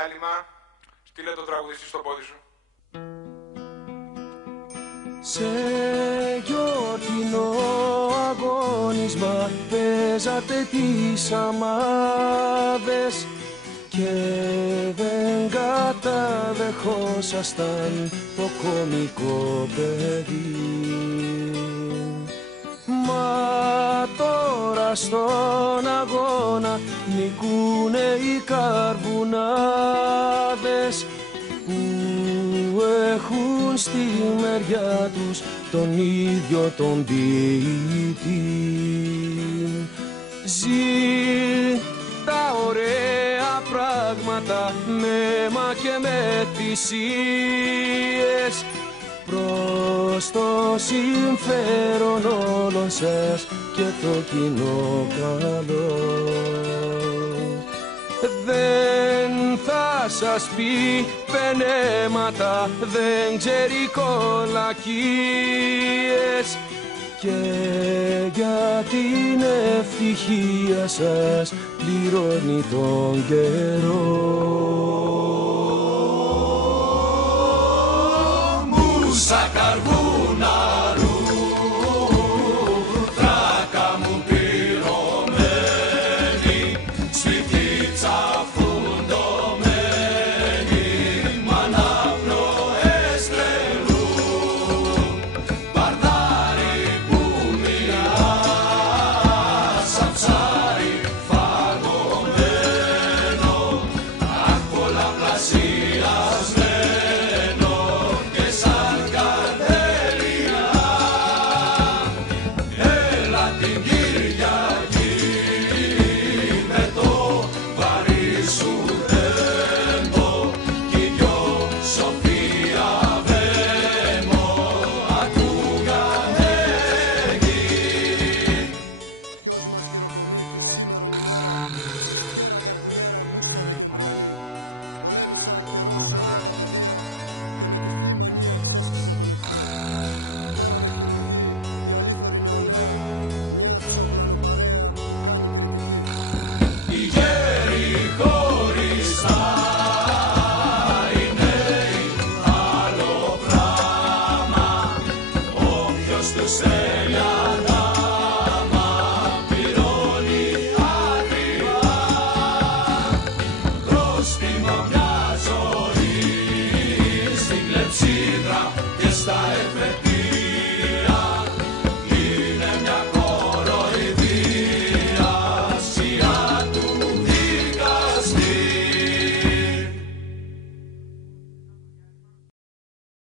διάλειμμα. Στείλε το τραγουδιστή στο πόδι σου. Σε γιορτινό αγώνισμα παίζατε τις αμάδες και δεν καταδεχόσασταν το κωμικό παιδί. Μα τώρα στον αγώνα νικούνε οι καρβουνάδες που έχουν στη μεριά τους τον ίδιο τον ποιητή. Ζει τα ωραία πράγματα με αίμα και με θυσίες προς το συμφέρον όλων σας και το κοινό καλό. Δεν θα σας πει πενέματα, δεν ξέρει κολακίες και για την ευτυχία σας πληρώνει τον καιρό.